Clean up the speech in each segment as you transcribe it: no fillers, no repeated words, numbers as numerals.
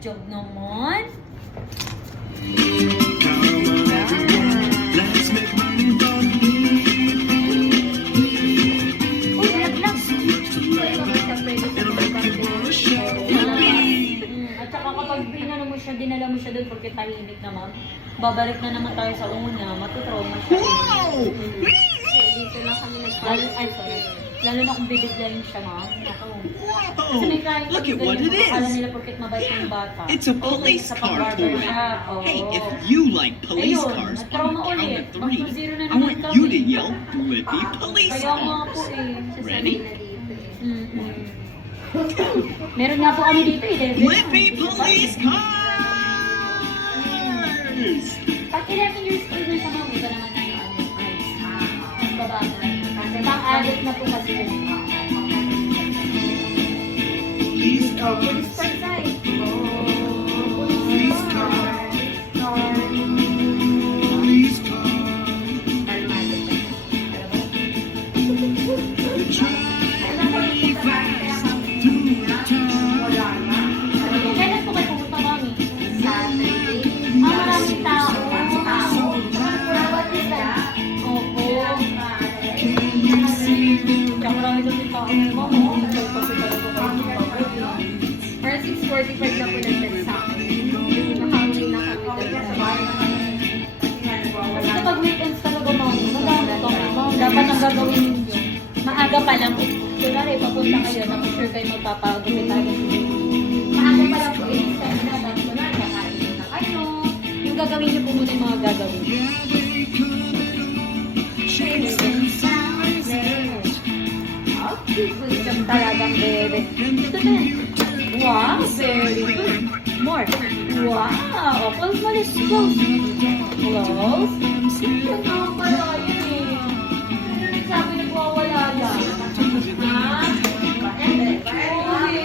job naman. At saka kapag dinala mo siya doon porque tahimik naman, babalik na naman tayo sa una, matutrauma siya. Dito lang kami lalo na kung bibiglayin siya, ma'am. Kasi may kain Look at what it is. Alam nila porket mabait yung bata. It's a police car for siya. Hey, if you like police cars, on the count of 3, I want you to yell Blippi Police Kaya nga po Cars. eh. Ready? Meron nga po kami dito eh. Blippi Police Cars! Pag 11 years old na siya, ma'am, iba naman na yung eyes. Mas babagay. Kasi pang-adult na po kasi yun. Police cars. Police car side. Police cars. Police cars. Drive fast through the town. Kailan po kayo pumunta, mami? Saturday. Maraming tao. Opo. Can you see the Kaya marami kasi tao. Mama, kasi talaga kayo. Para 6:45 na po nagdala sa akin. Nakauwi na kami doon sa bahay. Kasi pag weekends talaga, ma'am, madami kami, ma'am. Dapat ang gagawin ninyo. Maaga pa lang. Kunwari, papunta kayo, na sure kayo magpapagupit tayo. Maaga pa lang po, sa dapat kunwari, kakain na kayo. Yung gagawin niyo po muna yung mga gagawin. Okay, good job talagang bebe. Ito na. Wow, very good. More. Wow. Close mo, let's go. Close. Ito pala yun eh. Ano nagsabi nagwawala lang? Ha? Okay,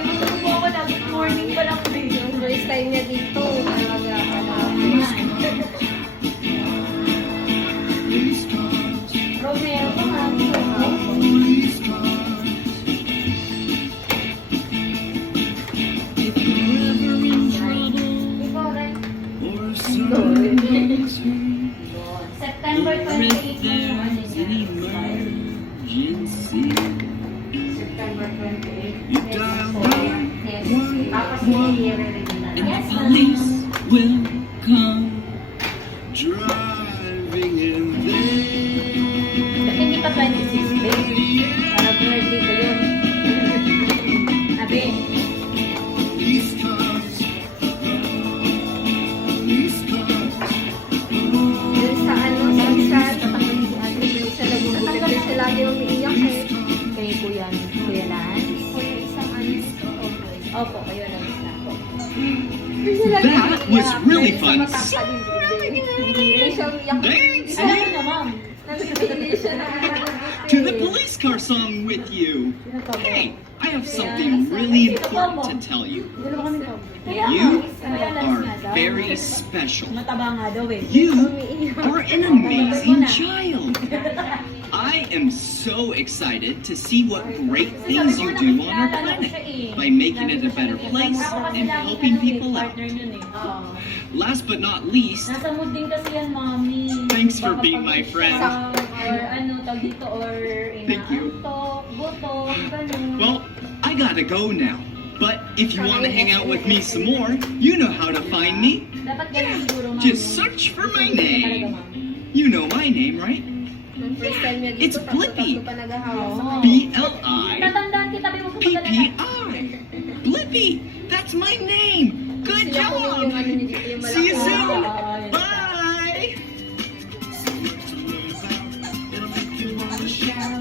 nagwawala. Good morning pa lang. Yung first time niya dito, talaga Romero pa nga. Ikaw rin. September 28 na yung ano niya. Emergency. September 28. You dial Yes. 911 Tapos i-re-release na. and the Yes, police will come driving in there. Ba't hindi pa 26, babe? Para birthday ko yun. Abi, Police cars. Police cars. Dun sa ano, sunset, sa nagugulat din siya lagi umiiyak eh. kayo po yan. Kuya Lan? Kuya, isang ano ito. Opo, kayo lang isa. That was really fun. Hindi siya umiyak. Thanks. Alam ko na, ma'am. Nabibili siya na. To the police car song with you. Hey, I have something really important to tell you. You are very special. Mataba nga daw eh. You are an amazing child. I am so excited to see what great things you do on our planet by making it a better place and helping people out. Last but not least, Nasa mood din kasi yan, mami. Thanks for Baka being my pag- friend. Or ano, tawag dito, or Thank you. inaantok, gutom, ganun. well, I gotta go now. But if you want to hang out with me some more, you know how to find me. Dapat ganun siguro, mami. Just search for my Talaga, name. mami. You know my name, right? Nung first time niya It's dito, Blippi. tatlo pa naghahawak sa Oo. B-L-I. Tatandaan kita, babe, huwag ka mag-alala. P-P-I. Blippi, that's my name. Good Sila po yung ano job. niya dito, yung See you malaki. soon. Bye. Bye.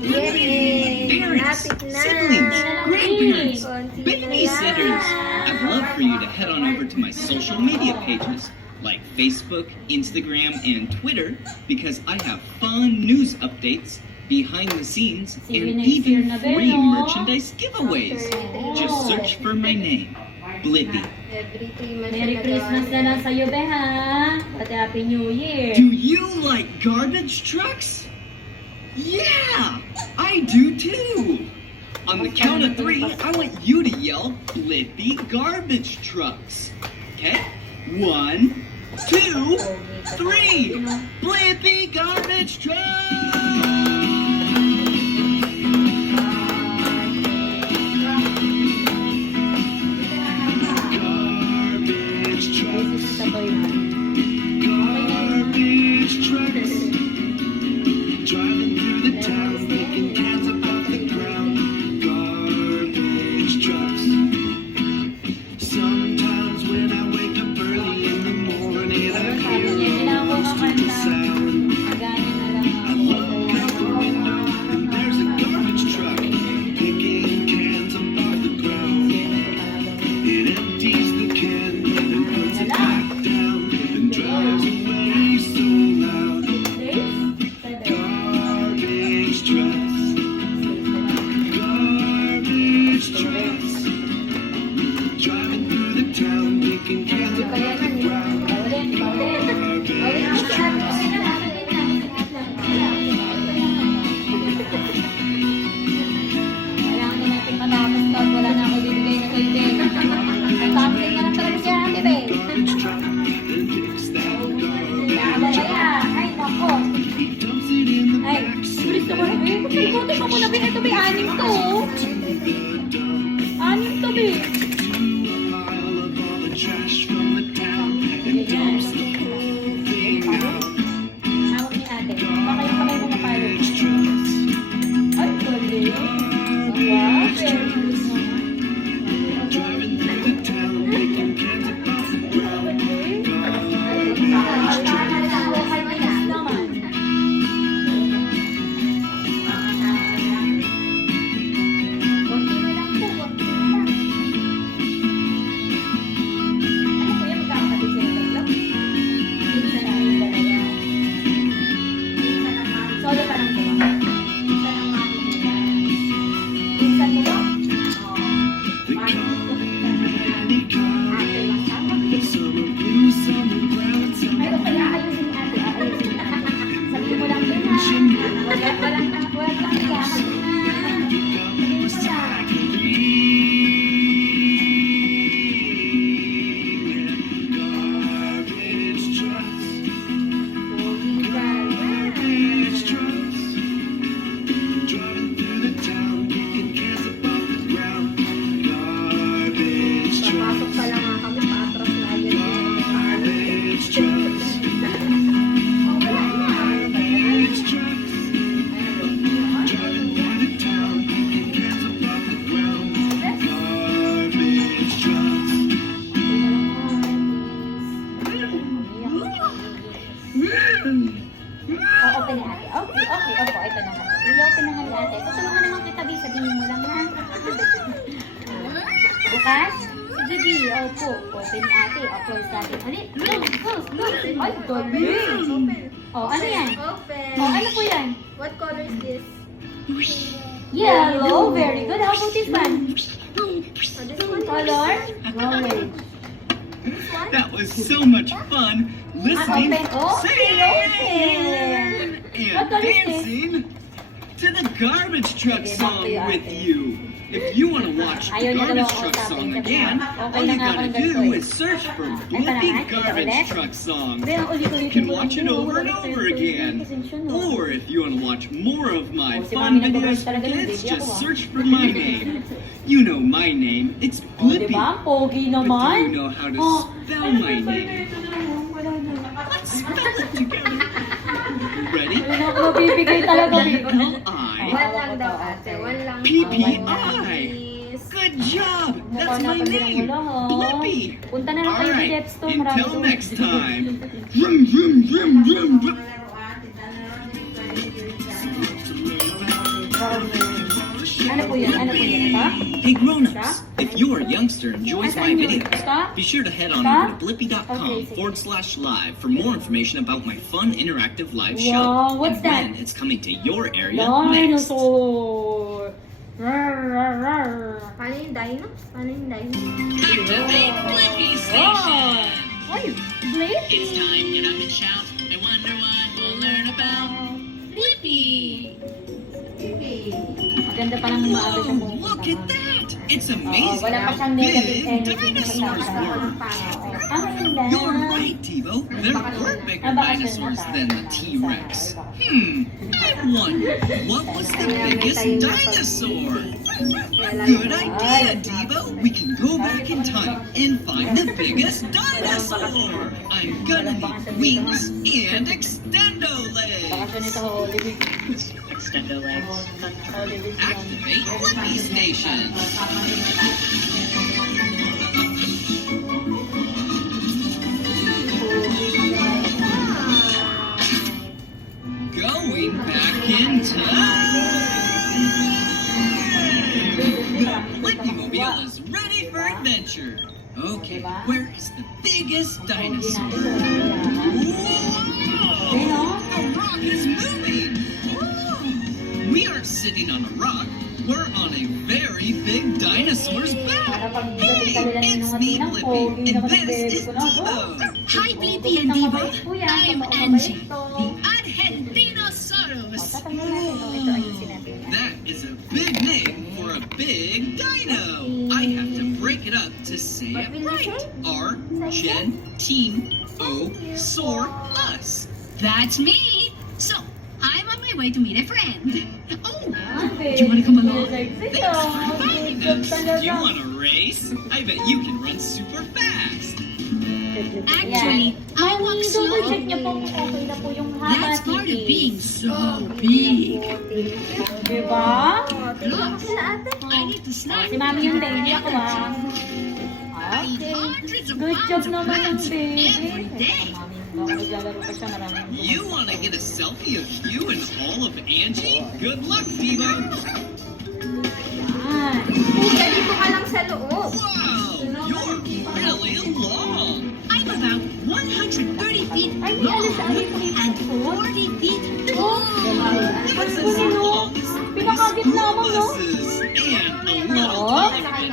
Yay! Parents, Malapit na. siblings, grandparents, Konti na babysitters. yan. I'd love for you to head on over to my social media pages like Facebook, Instagram, and Twitter because I have fun news updates, behind the scenes, See you and next year even na, Bel, free no? merchandise giveaways. Just search for my name, Blippi. Every 3 months Merry na Christmas na nagawa lang sa'yo, be, ha? At Happy New Year. Do you like garbage trucks? Yeah, I do too. On the count of 3, I want you to yell Blippi garbage trucks. Okay? 1, 2, 3. Blippi garbage truck! Garbage trucks. Garbage trucks. Driving through the town, making cans above the ground. Garbage trucks. Sometimes when I wake up early in the morning, I hear a stupid sound. And there's a garbage truck picking cans above the ground. It empties the can and puts it back down and drives away so loud. Garbage trucks. Garbage trucks. Driving through the town, picking cans above the ground. Garbage trucks. Kailangan din natin matapos to at wala na ako bibigay na toy day. Ang topic na lang talaga siya, Ate Bey. Garbage truck then picks that garbage Nakabaya. Ay, nako. He dumps it in the Ay, back bilis naman. Eh, ikutin mo muna, Bey. Ito, Bey. Anim to. to the dump. Anim to, Bey. A pile of all the trash from the town and dumps the whole thing out. Hawak ni Ate. Baka yung kamay mo mapalo. Garbage trucks. Ay, galing. Wow, very good naman. Driving through the town, making cans above the ground. Garbage trucks. Naman. Konti mo lang po, konti mo lang. Ano po yan? Magkakapatid sila tatlo? Minsan na yung dalawa. Solo pa lang po ba? Minsan ang mami nila. Minsan mo ba? They come and they come. Ate lang tama. Summer blue, summer brown, Ay, summer okay, ayusin ni ate. Ayusin. Sabihin mo lang din ha. Walang yaman. Garbage trucks. Garbage trucks. Driving through the town, picking cans above the ground. Garbage Papasok trucks. pa lang nga kami, paatras na agad. Garbage trucks. Garbage trucks. Driving through the town, picking cans above the ground. Garbage trucks. Open ni ate. Okay. Opo, ito na nga. I-open na nga ni ate. Tutulungan naman kita, Bi. Sabihin mo lang ha. Bukas? Sige, Bi. Opo. Open ni ate. Close natin. Ulit. Close. Ay, galing. Oh, ano yan? Open. Oh, ano po yan? What color is this? Yellow. Very good. How about this one? This one. Color? Orange. That was so much fun listening, Open. Oh, singing, What and color is this? dancing to the Garbage Truck Okay, back to song you, with ate. you. If you want to watch the Ayaw niya Garbage daw Truck ako song usapin. again, Okay all na you nga ako gotta ng ganito do eh. is search for Ay, Blippi parang, Garbage ulit? Truck song Then, ulit-ulit You can mo watch lang it yun. over and over again. Pasensya na. Or if you want to watch more of my Oh, si fun Mami videos nag-reverse for talaga ng kids, video just ko, ah. search for my name. You know my name. It's Oh, Blippi. diba? Pogi But do naman. you know how to Oh, spell my name? Wala na. Let's spell it together. Ready? Wala na ako mabibigay talaga, Bi. L-I. One lang daw ate. One lang. PPI. Please. Good job. Mukha That's my napabilang name. mo lang, ha? Blippi. Punta na lang kayo sa Alright, Dep's Store. Marami until doon. next time. Vroom, vroom, vroom, vroom, vroom. Ano po yun? Ano po yun? Ito? Hey grown-ups, if your youngster enjoys my Asan yun? videos, Stop. be sure to head on Stop. over to blippi.com Okay, sige. /live for more information about my fun interactive live Wow, show what's and that? when it's coming to your area next. Dinosaur! Rar, rar, rar. Paano yung dino? Paano yung dino? Activate Blippi Oh! Ay, Blippi! It's time, get up and shout. I wonder what we'll learn about Blippi. Maganda pa lang maaga siyang Whoa, pumunta. look at that! It's Oo, amazing wala pa how siyang negative big energy. dinosaurs Oo. were. Ayun lang. You're right, Devo. There were bigger dinosaurs than the T-Rex. I wonder, what was the biggest dinosaur? Good idea, Devo. We can go back in time and find the biggest dinosaur. I'm gonna need wings and extendo legs. Bakasyon nito, Holy Week. Extendo legs. Holy Week yan. Activate Flippy Station. Going back in time. The Flippy-mobile is ready for adventure. Okay, where is the biggest dinosaur? Whoa! The rock is moving! Whoa! We aren't sitting on a rock. We're on a very big dinosaur's back. Hey, it's me, Blippi, and this is Devo. Hi, Blippi and Devo. I'm Angie, the Argentinosaurus. That is a big name for a big dino. I have to break it up to say it right. Argentinosaurus. That's me. So, I'm on my way to meet a friend. Oh, Do you wanna come along? Thanks for finding us. Do you want to race? I bet you can run super fast. actually, I walk Double check niyo po slow. kung okay na po yung haba. That's part of being so big. Diba? Look, I need to snack. Si Mami yung baby ako I eat Okay. hundreds of Good job pounds of naman yung rats baby. every day. Maglalaro pa siya maraming. You want to get a selfie of you and all of Angie? Good luck, Devo. Yan. Kuya, dito ka lang sa loob. Wow, you're really long. I'm about 130 feet Ay, may long alas ay and 40 feet Oh, tall. This is Ano? as long as Pinakagitna mo, no? Pumbaa's and a little Oh. taller than